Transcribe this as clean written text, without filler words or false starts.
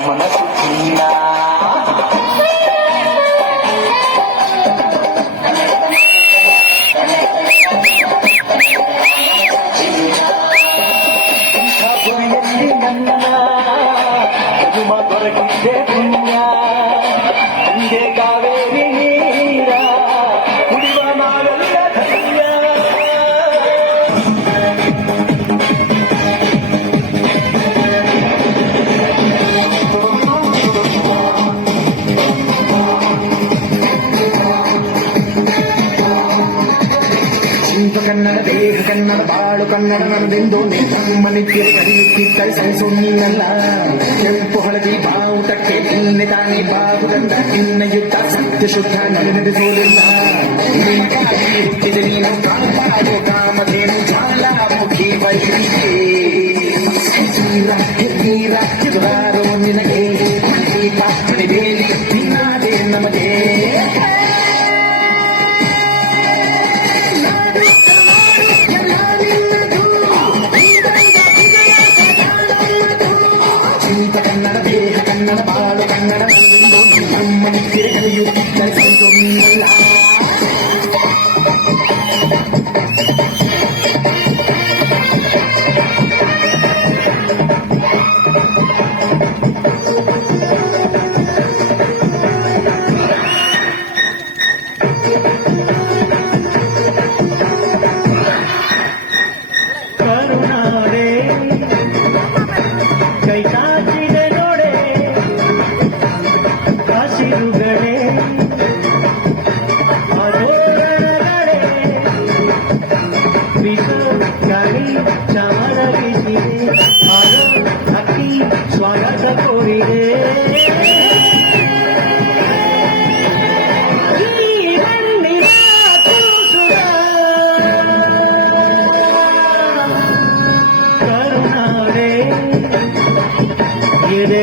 మనసు చిన్న దొరకితే పుణ్య అందే కావేరి నీరా కుడివ మావల్ల ధన్య ಕನ್ನಡ ದೇಹ ಕನ್ನಡ ಬಾಳು ಕನ್ನಡ ನನ್ನದೆಂದು ನಮ್ಮನಿ ಕರಿಯುತ್ತಿದ್ದರೆ ಸಹಿಸೊನ್ನಲ್ಲ ಕೆಂಪು ಹಳದಿ ಬಾವುಟಕ್ಕೆ ನಿನ್ನೆ ತಾನೇ ಬಾವುದಂದ ನಿನ್ನ ಯುದ್ಧ ಸತ್ಯ ಶುದ್ಧ ನಡೆಸೋದಿಲ್ಲ ಹುಟ್ಟಿದ ನೀನು ಕಾಪಾಡು ಕಾಮಧೇನು ಜ್ವಾಲಾಮುಖಿ ಬಲಿಗೆ ಎದುರಾರೋ ನಿನಗೆ ಬೇಲಿ ನಿನ್ನಾದೆ ನಮಗೆ ಕನ್ನಡ ದೇಹ ಕನ್ನಡ ಬಾಳು ಕನ್ನಡ ನಮ್ಮನ್ನು ತಿರುಗಲಿಯುತ್ತಿದ್ದರೆ ಸಹಿಸೊನ್ನಲ್ಲ ಸ್ವಾಗತ ಕೋರಿದೆ ಕರುಣಾಡೆ ಎದೆ